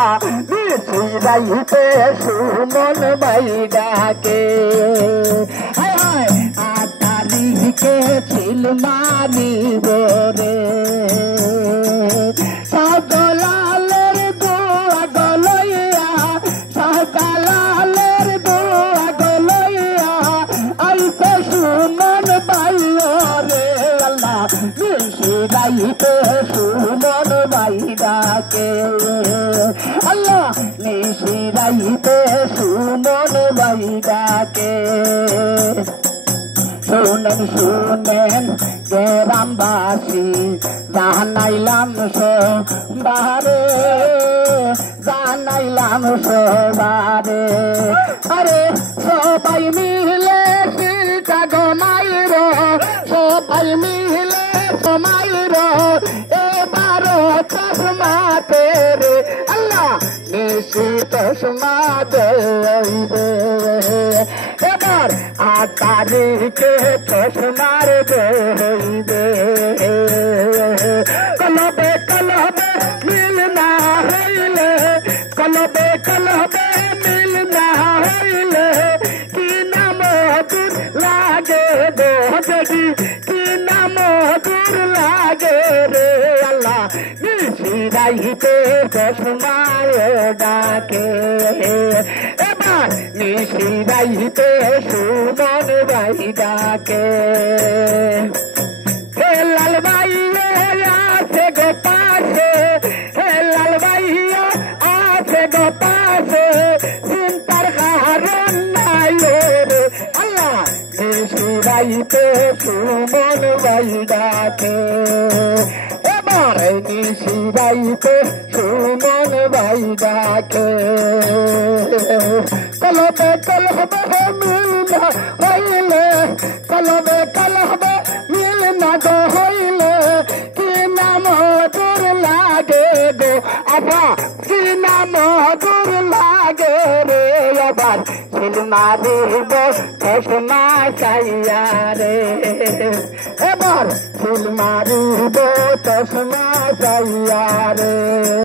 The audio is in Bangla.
আল্লাহ নিশিরাইতে সুমন ভাই ডাকে আতারিকে ছিল মানিব রে সকলালের দোয়া গলইয়া সকলালের দোয়া গলইয়া আইতে সুমন ভাই রে আল্লাহ নিশিরাইতে সুমন ভাই ডাকে আল্লাহ নিশিরাইতে সুমন ভাই ডাকে শুনেন শুনেন গ্রামবাসী জানাইলাম সবারে জানাইলাম সবারে আরে সবাই মিলে শিলটা গমাইর সবাই মিলে সমাইর এবার চশমাতে রে আল্লাহ নিশি চশমা দেবে এবার আতারিকে চশমার দেবে কলবে কলবে মিল না হইলে কলবে কলবে মিল না হইলে কি নাম দূর লাগে দো যদি কি নাম দূর লাগে রে আল্লাহ নিশিরাইতে চশমার ডাকে এবার নিশিরাইতে সুমন ভাই ডাকে হে লাল ভাইয়া আছে গো পাশে হে লাল ভাইয়া আছে গো পাশে চিন্তার কারণ নাই রে আল্লাহ নিশিরাইতে সুমন ভাই ডাকে এবার নিশিরাইতে সুমন ভাই ডাকে কলবে কলবে মিল না হইলে কলবে কলবে মিল না গো হইলে কি নাম দূর লাগে গো আবা কি নাম দূর লাগে রে আবার ছিল মারিব চশমা চাইয়া রে এবার ছিল মারিব চশমা চাইয়া রে।